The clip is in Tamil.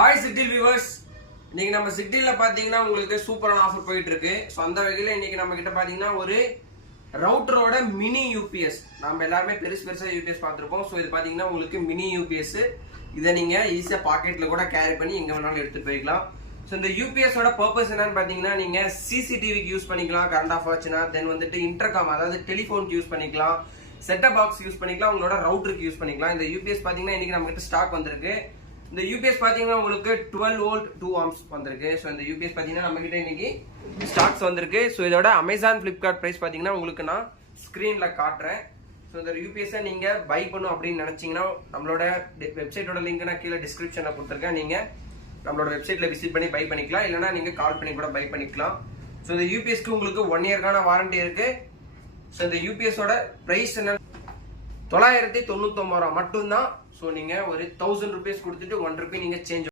ஹாய் சிக்டில் வியூவர்ஸ், இன்னைக்கு நம்ம சிக்டில்ல பாத்தீங்கன்னா உங்களுக்கு சூப்பரான ஆஃபர் போயிட்டு இருக்கு. ஸோ அந்த வகையில இன்னைக்கு நம்ம கிட்ட பாத்தீங்கன்னா ஒரு ரவுட்டரோட மினி யூபிஎஸ். நம்ம எல்லாருமே பெருசா யூபிஎஸ் பார்த்துருப்போம். ஸோ இது பாத்தீங்கன்னா உங்களுக்கு மினி யூபிஎஸ். இதை நீங்க ஈஸியா பாக்கெட்ல கூட கேரி பண்ணி எங்க வேணாலும் எடுத்துட்டு போய்க்கலாம். ஸோ இந்த யூபிஎஸோட பர்பஸ் என்னன்னு பாத்தீங்கன்னா நீங்க சிசிடிவிக்கு யூஸ் பண்ணிக்கலாம், கரண்ட் ஆஃப் ஆச்சுன்னா. தென் வந்துட்டு இன்டர்காம், அதாவது டெலிஃபோனுக்கு யூஸ் பண்ணிக்கலாம், செட்டப் பாக்ஸ் யூஸ் பண்ணிக்கலாம், உங்களோட ரவுட்டருக்கு யூஸ் பண்ணிக்கலாம். இந்த யூபிஎஸ் பாத்தீங்கன்னா இன்னைக்கு நம்ம கிட்ட ஸ்டாக் வந்திருக்கு. இந்த யூபிஎஸ் பாத்தீங்கன்னா உங்களுக்கு 12 வோல்ட் 2 ஆம்ஸ் வந்திருக்கு. ஸோ இந்த யூபிஎஸ் பாத்தீங்கன்னா நம்ம கிட்ட இன்னைக்கு ஸ்டாக்ஸ் வந்திருக்கு. ஸோ இதோட அமேசான் பிளிப்கார்ட் பிரைஸ் பாத்தீங்கன்னா உங்களுக்கு நான் ஸ்கிரீன்ல காட்டுறேன். ஸோ இந்த யூபிஎஸ் நீங்க பை பண்ணும் அப்படின்னு நினைச்சீங்கன்னா நம்மளோட வெப்சைட்டோட லிங்க் நான் கீழே டிஸ்கிரிப்ஷன்ல கொடுத்துருக்கேன். நீங்க நம்மளோட வெப்சைட்ல விசிட் பண்ணி பை பண்ணிக்கலாம், இல்லைன்னா நீங்க கால் பண்ணி கூட பை பண்ணிக்கலாம். ஸோ இந்த யூபிஎஸ்க்கு உங்களுக்கு 1 இயர்க்கான வாரண்டி இருக்கு. ஸோ இந்த யூபிஎஸோட பிரைஸ் என்ன 999 ரூபா மட்டும்தான். ஸோ நீங்க ஒரு 1000 rupees கொடுத்துட்டு 1 rupee நீங்க சேஞ்ச்